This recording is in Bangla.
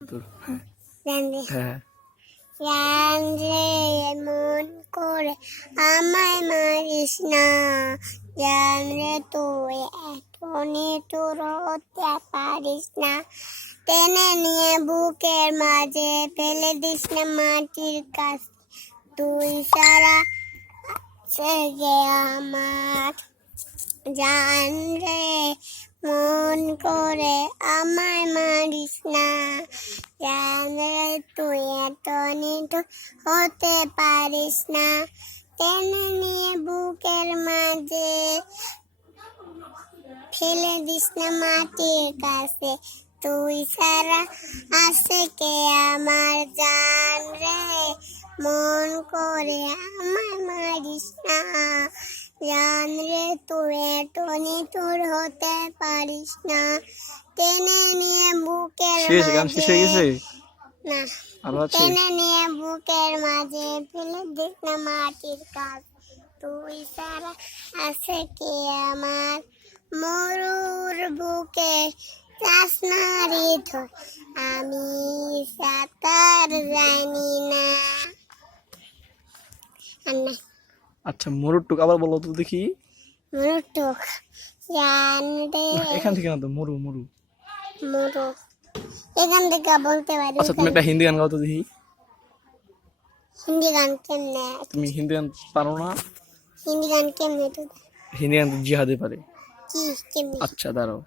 হ্যাঁ রে মন করে আমায় মারিস না, জান রে তুই এখনই তোর হতে পারিস না, টেনে নিয়ে বুকের মাঝে ফেলে দিস না মাটির কাছে, তুই সারা আছে গে আমার, জান রে মন করে আমায় মারিস না, জান রে তুই এখনই তোর হতে পারিস না, টেনে নিয়ে বুকের মাঝে ফেলে দিস না মাটির কাছে, তুই ছাড়া আছে কে আমার, জান রে মন করে আমায় মারিস না, জান রে তুই এখনই তোর হতে পারিস না, টেনে নিয়ে বুকের মাঝে না টেনে নিয়ে বুকের মাঝে ফেলে দিস না মাটির কাছে, তুই ছাড়া আছে কে আমার, মরুর বুকে চাষনারি ধর আমি সাঁতার জানি না। আচ্ছা মরুর টুক আবার বলো তো দেখি। মরুর টুক জান রে এখান থেকে না তো মরু মরু মরু এখান থেকে বলতে পারি। আচ্ছা তুমি একটা হিন্দি গান গাও তো দেখি। হিন্দি গান কেমনে? তুমি হিন্দি গান পারো না? হিন্দি গান কেমনে? হিন্দি গান তো জিহাদে পারে। কি কেমনে? আচ্ছা দাঁড়াও।